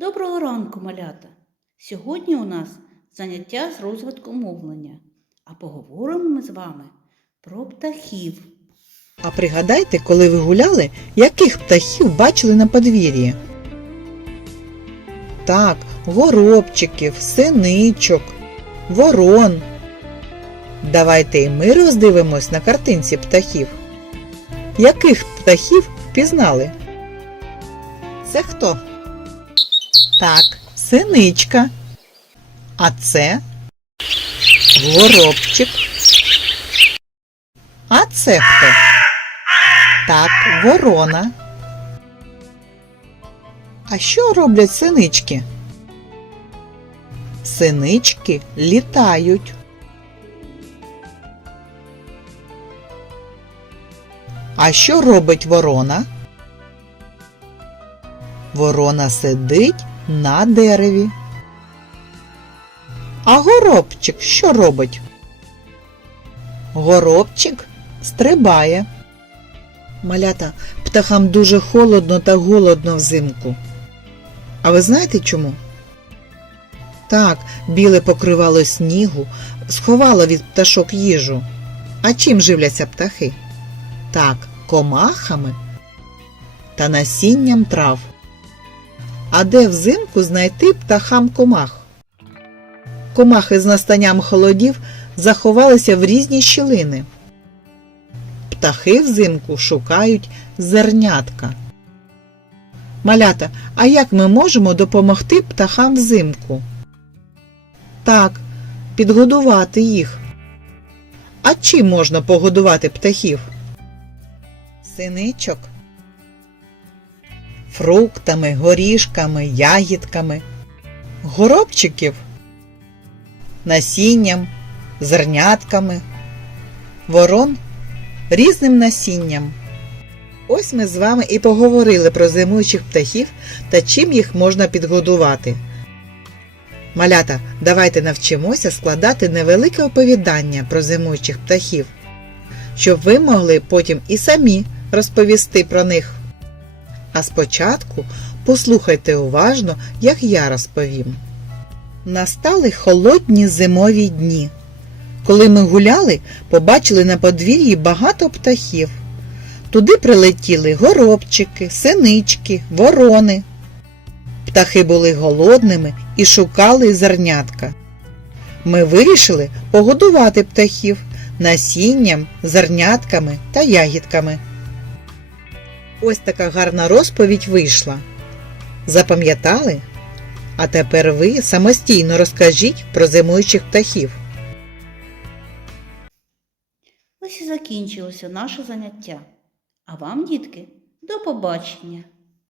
Доброго ранку, малята! Сьогодні у нас заняття з розвитку мовлення, а поговоримо ми з вами про птахів. А пригадайте, коли ви гуляли, яких птахів бачили на подвір'ї? Так, горобчиків, синичок, ворон. Давайте і ми роздивимось на картинці птахів. Яких птахів впізнали? Це хто? Так, синичка. А це горобчик. А це хто? Так, ворона. А що роблять синички? Синички літають. А що робить ворона? Ворона сидить на дереві. А горобчик що робить? Горобчик стрибає. Малята, птахам дуже холодно та голодно взимку. А ви знаєте чому? Так, біле покривало снігу сховало від пташок їжу. А чим живляться птахи? Так, комахами та насінням трав. А де взимку знайти птахам комах? Комахи з настанням холодів заховалися в різні щілини. Птахи взимку шукають зернятка. Малята, а як ми можемо допомогти птахам взимку? Так, підгодувати їх. А чим можна погодувати птахів? Синичок. Фруктами, горішками, ягідками, горобчиків, насінням, зернятками, ворон різним насінням. Ось ми з вами і поговорили про зимуючих птахів та чим їх можна підгодувати. Малята, давайте навчимося складати невелике оповідання про зимуючих птахів, щоб ви могли потім і самі розповісти про них. А спочатку послухайте уважно, як я розповім. Настали холодні зимові дні. Коли ми гуляли, побачили на подвір'ї багато птахів. Туди прилетіли горобчики, синички, ворони. Птахи були голодними і шукали зернятка. Ми вирішили погодувати птахів насінням, зернятками та ягідками. Ось така гарна розповідь вийшла. Запам'ятали? А тепер ви самостійно розкажіть про зимуючих птахів. Ось і закінчилося наше заняття. А вам, дітки, до побачення!